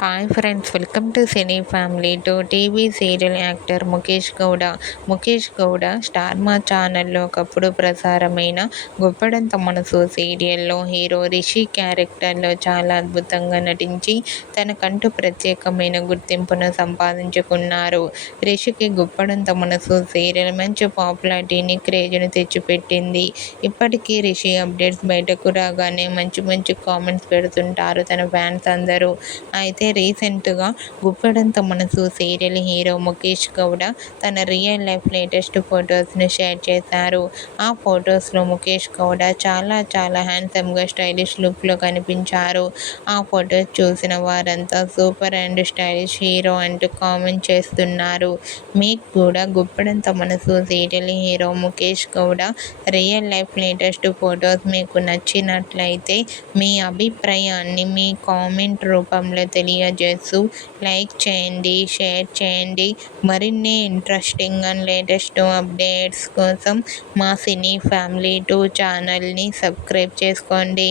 Hi friends, welcome to cine family to TV serial actor Mukesh Gowda. Mukesh Gowda star Maa ఛానల్లో ఒకప్పుడు ప్రసారమైన గుప్పడంత మనసు సీరియల్లో హీరో రిషి క్యారెక్టర్లో చాలా అద్భుతంగా నటించి తనకంటూ ప్రత్యేకమైన గుర్తింపును సంపాదించుకున్నారు. రిషికి గుప్పడంత మనసు సీరియల్ మంచి పాపులారిటీని, క్రేజ్ను తెచ్చిపెట్టింది. ఇప్పటికీ రిషి అప్డేట్స్ బయటకు రాగానే మంచి మంచి కామెంట్స్ పెడుతుంటారు తన ఫ్యాన్స్ అందరూ. అయితే రీసెంట్గా గుప్పెడంత మనసు సీరియల్ హీరో ముఖేష్ గౌడ తన రియల్ లైఫ్ లేటెస్ట్ ఫొటోస్ను షేర్ చేశారు. ఆ ఫొటోస్లో ముఖేష్ గౌడ చాలా హ్యాండ్సమ్గా స్టైలిష్ లుక్లో కనిపించారు. ఆ ఫొటోస్ చూసిన వారంతా సూపర్ అండ్ స్టైలిష్ హీరో అంటూ కామెంట్ చేస్తున్నారు. మీకు కూడా Guppedantha Manasu serial hero Mukesh Gowda real life latest photos మీకు నచ్చినట్లయితే మీ అభిప్రాయాన్ని మీ కామెంట్ రూపంలో తెలియజేస్తూ లైక్ చేయండి, షేర్ చేయండి. మరిన్ని ఇంట్రెస్టింగ్ అండ్ లేటెస్ట్ అప్డేట్స్ కోసం మా సినీ ఫ్యామిలీ 2 ఛానల్ని సబ్స్క్రైబ్ చేసుకోండి.